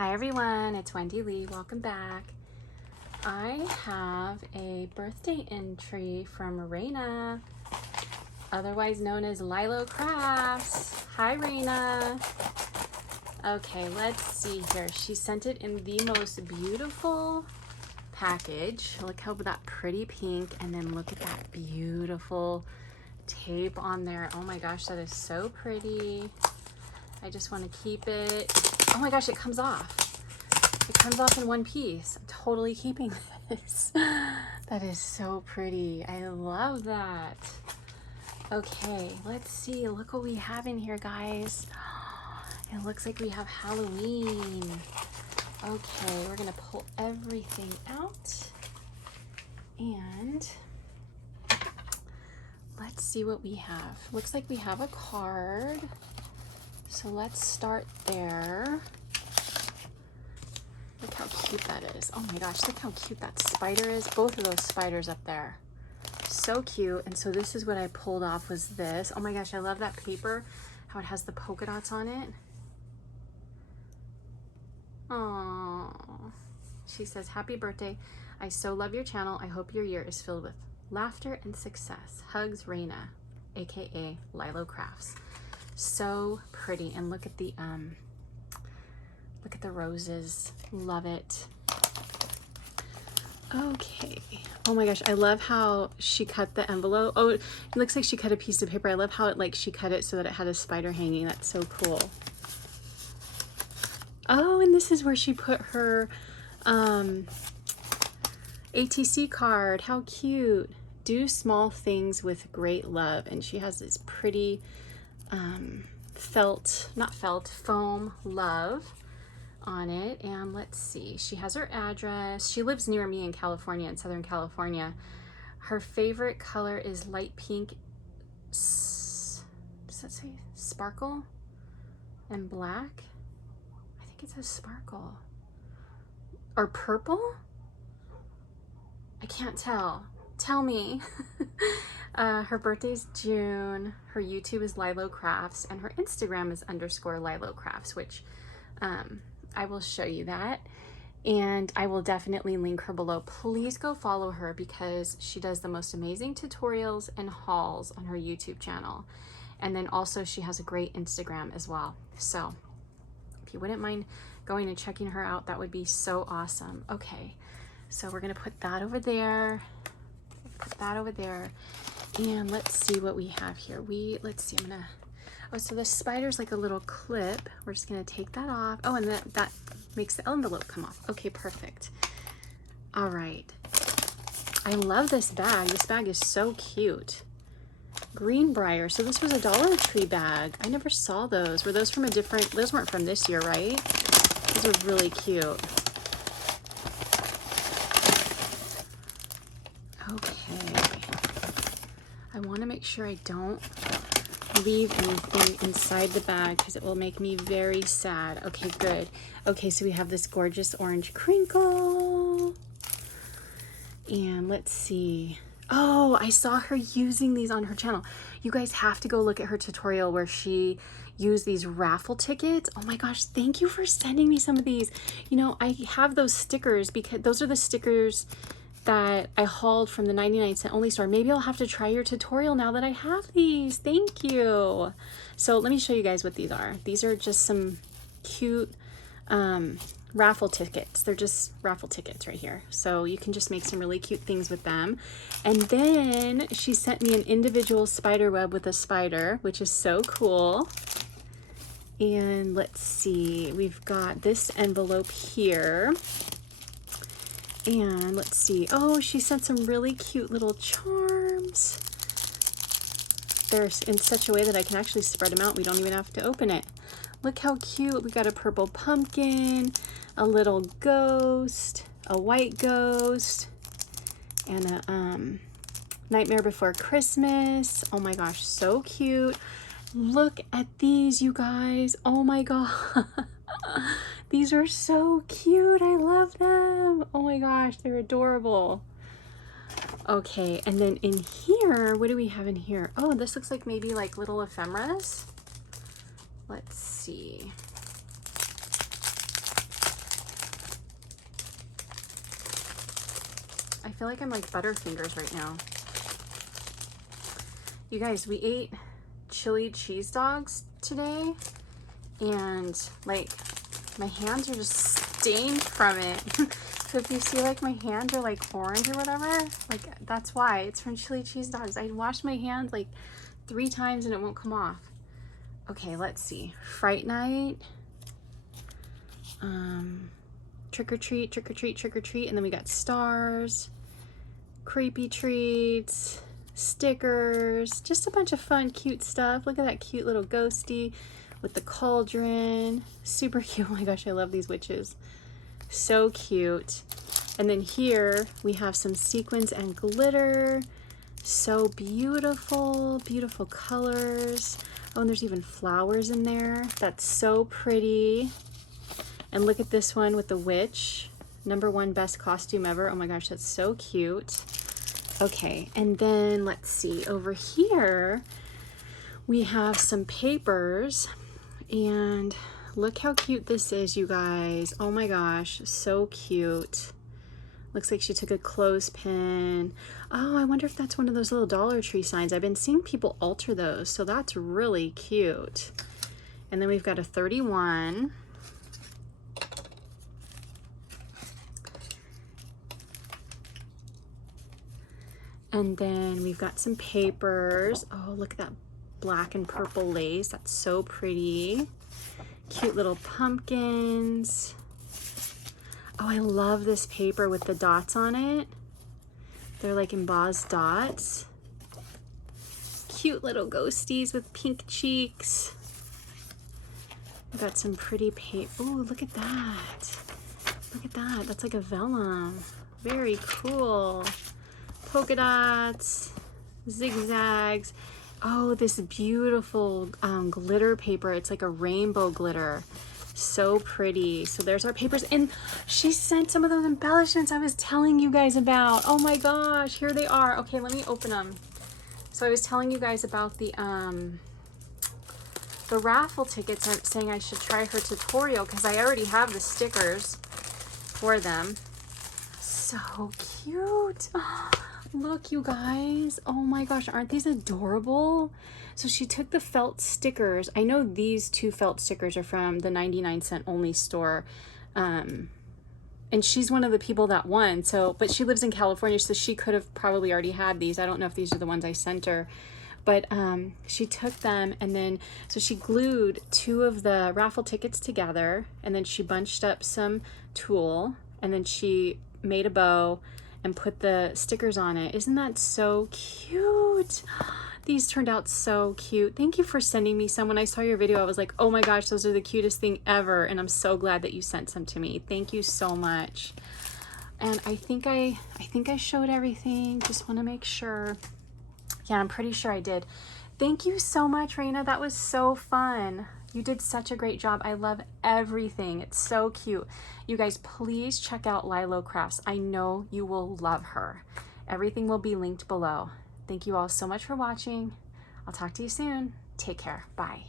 Hi everyone, it's Wendy Lee. Welcome back. I have a birthday entry from Raina, otherwise known as Lylo Crafts. Hi Raina. Okay, let's see here. She sent it in the most beautiful package. Look how that pretty pink, and then look at that beautiful tape on there. Oh my gosh, that is so pretty. I just want to keep it. Oh my gosh, it comes off. It comes off in one piece. I'm totally keeping this. That is so pretty. I love that. Okay, let's see. Look what we have in here, guys. It looks like we have Halloween. Okay, we're gonna pull everything out. And let's see what we have. Looks like we have a card. So let's start there. Look how cute that is. Oh my gosh, look how cute that spider is. Both of those spiders up there. So cute. And so this is what I pulled off, was this. Oh my gosh, I love that paper, how it has the polka dots on it. Oh, she says, happy birthday. I so love your channel. I hope your year is filled with laughter and success. Hugs, Raina, AKA Lylo Crafts. So pretty. And look at the roses. Love it. Okay. Oh my gosh, I love how she cut the envelope. Oh, it looks like she cut a piece of paper. I love how she cut it so that it had a spider hanging. That's so cool. Oh, and this is where she put her ATC card. How cute. Do small things with great love. And she has this pretty foam love on it. And let's see, she has her address. She lives near me in California, in Southern California. Her favorite color is light pink, does that say sparkle, and black? I think it says sparkle or purple. I can't tell. Tell me. Her birthday's June. Her YouTube is Lylo Crafts, and her Instagram is _Lylo Crafts, which I will show you that, and I will definitely link her below. Please go follow her because she does the most amazing tutorials and hauls on her YouTube channel. And then also she has a great Instagram as well. So if you wouldn't mind going and checking her out, that would be so awesome. Okay, so we're gonna put that over there. Put that over there. And let's see what we have here. Let's see, oh, so the spider's like a little clip. We're just gonna take that off. Oh, and that makes the envelope come off. Okay, perfect. All right. I love this bag. This bag is so cute. Greenbrier. So this was a Dollar Tree bag. I never saw those. Were those from a different, those weren't from this year, right? Those are really cute. Okay. I wanna make sure I don't leave anything inside the bag because it will make me very sad. Okay, good. Okay, so we have this gorgeous orange crinkle. And let's see. Oh, I saw her using these on her channel. You guys have to go look at her tutorial where she used these raffle tickets. Oh my gosh, thank you for sending me some of these. You know, I have those stickers because those are the stickers that I hauled from the 99-cent only store. Maybe I'll have to try your tutorial now that I have these. Thank you. So let me show you guys what these are. These are just some cute raffle tickets. They're just raffle tickets right here. So you can just make some really cute things with them. And then she sent me an individual spider web with a spider, which is so cool. And let's see, we've got this envelope here. And let's see, oh, she sent some really cute little charms. They're in such a way that I can actually spread them out. We don't even have to open it. Look how cute. We got a purple pumpkin, a little ghost, a white ghost, and a Nightmare Before Christmas. Oh my gosh, so cute. Look at these, you guys. Oh my god. These are so cute. I love them. Oh my gosh, they're adorable. Okay, and then in here, what do we have in here? Oh, this looks like maybe like little ephemeras. Let's see. I feel like I'm like Butterfingers right now. You guys, we ate chili cheese dogs today, and like my hands are just stained from it. So if you see like my hands are like orange or whatever, like that's why. It's from chili cheese dogs. I washed my hands like 3 times and it won't come off. Okay, let's see. Fright night. Trick or treat, trick or treat, trick or treat. And then we got stars, creepy treats, stickers, just a bunch of fun, cute stuff. Look at that cute little ghosty with the cauldron. Super cute. Oh my gosh, I love these witches. So cute. And then here we have some sequins and glitter. So beautiful, beautiful colors. Oh, and there's even flowers in there. That's so pretty. And look at this one with the witch. #1 best costume ever. Oh my gosh, that's so cute. Okay, and then let's see. Over here, we have some papers. And look how cute this is, you guys. Oh my gosh, so cute. Looks like she took a clothespin. Oh, I wonder if that's one of those little Dollar Tree signs. I've been seeing people alter those, so that's really cute. And then we've got a 31. And then we've got some papers. Oh, look at that black and purple lace. That's so pretty. Cute little pumpkins. Oh, I love this paper with the dots on it. They're like embossed dots. Cute little ghosties with pink cheeks. We've got some pretty paper. Oh, look at that. Look at that. That's like a vellum. Very cool. Polka dots, zigzags. Oh, this beautiful glitter paper. It's like a rainbow glitter. So pretty. So there's our papers. And she sent some of those embellishments I was telling you guys about. Oh my gosh, here they are. Okay, let me open them. So I was telling you guys about the raffle tickets. I'm saying I should try her tutorial because I already have the stickers for them. So cute. Look, you guys. Oh my gosh, aren't these adorable? So she took the felt stickers. I know these 2 felt stickers are from the 99-cent only store. And she's one of the people that won. So, but she lives in California, so she could have probably already had these. I don't know if these are the ones I sent her. But she took them, and then, so she glued 2 of the raffle tickets together, and then she bunched up some tulle, and then she made a bow and put the stickers on it. Isn't that so cute? These turned out so cute. Thank you for sending me some. When I saw your video, I was like, oh my gosh, those are the cutest thing ever. And I'm so glad that you sent some to me. Thank you so much. And I think I showed everything. Just want to make sure. Yeah, I'm pretty sure I did. Thank you so much, Raina. That was so fun. You did such a great job. I love everything. It's so cute. You guys, please check out Lylo Crafts. I know you will love her. Everything will be linked below. Thank you all so much for watching. I'll talk to you soon. Take care. Bye.